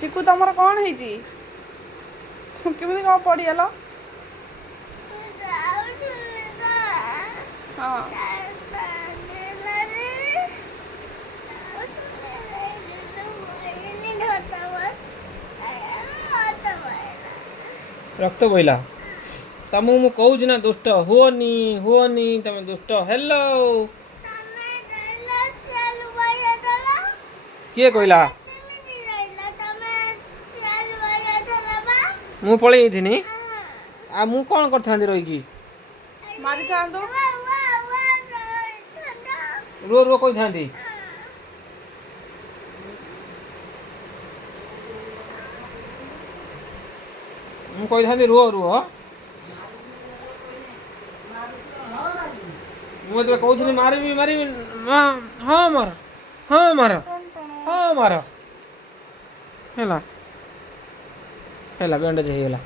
चिकू तुमर कौन है केमी कौन पड़गल हाँ रक्त बोला तमु मु कहूँ ना दुष्ट हुओनी तमे दुष्ट हेलो किए कहला मु पलि थी आ मु कौन कर रही मारी था रो रो कोई था मु कही था रुह रुह मुझे कहूँ मारबी मारबी हाँ मार हाँ मार हाँ मार है बैंडेज हो गला।